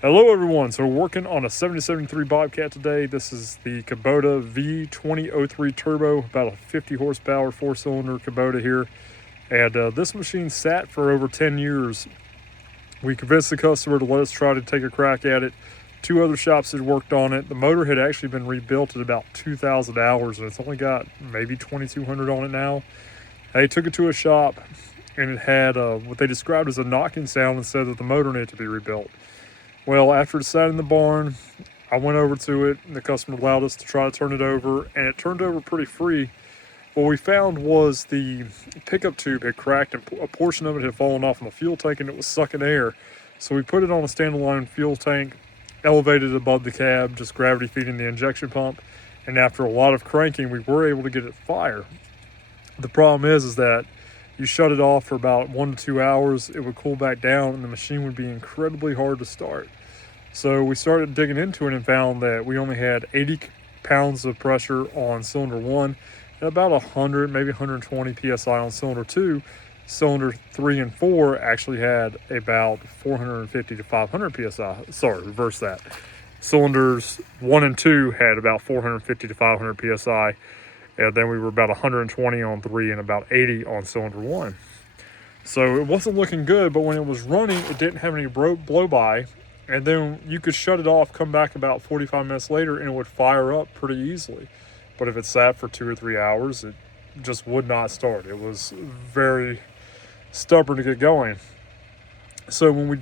Hello everyone, so we're working on a 7073 Bobcat today. This is the Kubota V2003 Turbo, about a 50 horsepower 4-cylinder Kubota here. And this machine sat for over 10 years. We convinced the customer to let us try to take a crack at it. 2 other shops had worked on it. The motor had actually been rebuilt at about 2,000 hours and it's only got maybe 2,200 on it now. They took it to a shop and it had what they described as a knocking sound and said that the motor needed to be rebuilt. Well, after it sat in the barn, I went over to it and the customer allowed us to try to turn it over, and it turned over pretty free. What we found was the pickup tube had cracked and a portion of it had fallen off in the fuel tank and it was sucking air. So we put it on a standalone fuel tank, elevated above the cab, just gravity feeding the injection pump, and after a lot of cranking, we were able to get it to fire. The problem is that you shut it off for about 1 to 2 hours, it would cool back down and the machine would be incredibly hard to start. So we started digging into it and found that we only had 80 pounds of pressure on cylinder 1 and about 100, maybe 120 psi on cylinder 2. Cylinder 3 and 4 actually had about 450 to 500 psi. Sorry, reverse that. Cylinders 1 and 2 had about 450 to 500 psi. And then we were about 120 on 3 and about 80 on cylinder 1. So it wasn't looking good, but when it was running, it didn't have any blow-by. And then you could shut it off, come back about 45 minutes later, and it would fire up pretty easily. But if it sat for 2 or 3 hours, it just would not start. It was very stubborn to get going. So when we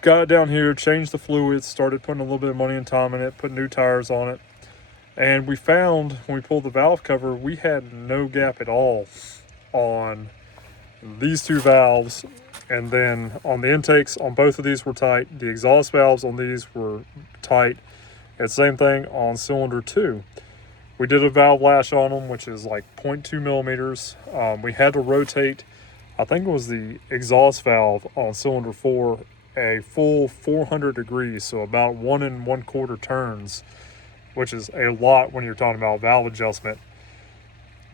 got it down here, changed the fluids, started putting a little bit of money and time in it, put new tires on it. And we found, when we pulled the valve cover, we had no gap at all on these 2 valves. And then on the intakes on both of these were tight. The exhaust valves on these were tight. And same thing on cylinder 2. We did a valve lash on them, which is like 0.2 millimeters. We had to rotate, I think it was the exhaust valve on cylinder 4, a full 400 degrees. So about 1 1/4 turns, which is a lot when you're talking about valve adjustment.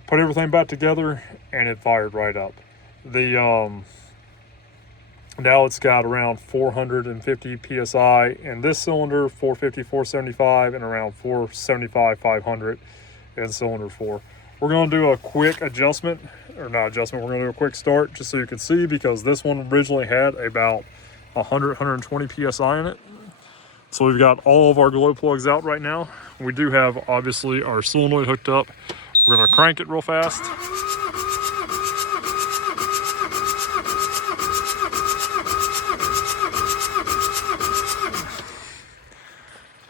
Put everything back together and it fired right up. Now it's got around 450 psi in this cylinder, 450, 475, and around 475, 500 in cylinder 4. We're going to do a quick adjustment, or not adjustment, we're going to do a quick start just so you can see, because this one originally had about 100, 120 psi in it. So we've got all of our glow plugs out right now. We do have, obviously, our solenoid hooked up. We're going to crank it real fast.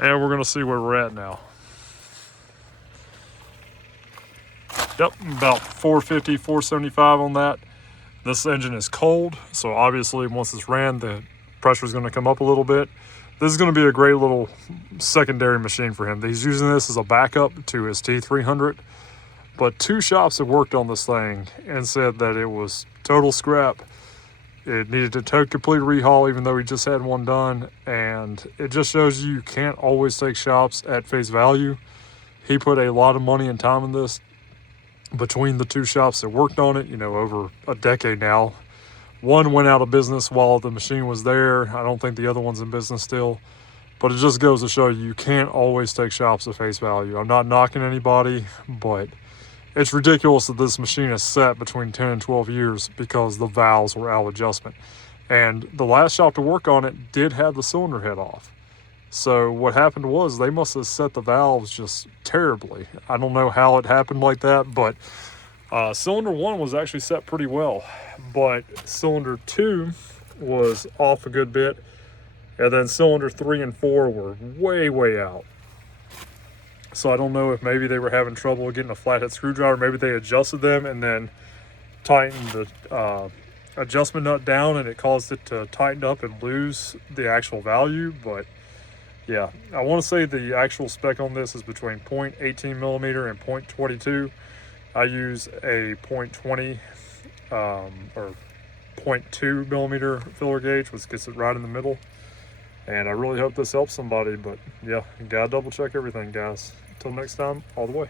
And we're going to see where we're at now. Yep, about 450, 475 on that. This engine is cold, so obviously once it's ran, the pressure is going to come up a little bit. This is going to be a great little secondary machine for him. He's using this as a backup to his T300. But 2 shops have worked on this thing and said that it was total scrap. It needed a complete rehaul, even though he just had one done. And it just shows you can't always take shops at face value. He put a lot of money and time in this. Between the 2 shops that worked on it, over a decade now. One went out of business while the machine was there. I don't think the other one's in business still. But it just goes to show you can't always take shops at face value. I'm not knocking anybody, but it's ridiculous that this machine is set between 10 and 12 years because the valves were out of adjustment. And the last shop to work on it did have the cylinder head off. So what happened was they must have set the valves just terribly. I don't know how it happened like that, but cylinder 1 was actually set pretty well. But cylinder 2 was off a good bit. And then cylinder 3 and 4 were way, way out. So I don't know if maybe they were having trouble getting a flathead screwdriver. Maybe they adjusted them and then tightened the adjustment nut down and it caused it to tighten up and lose the actual value. But yeah, I want to say the actual spec on this is between 0.18 millimeter and 0.22. I use a 0.20 or 0.2 millimeter filler gauge, which gets it right in the middle. And I really hope this helps somebody, but yeah, you gotta double check everything, guys. Until next time, all the way.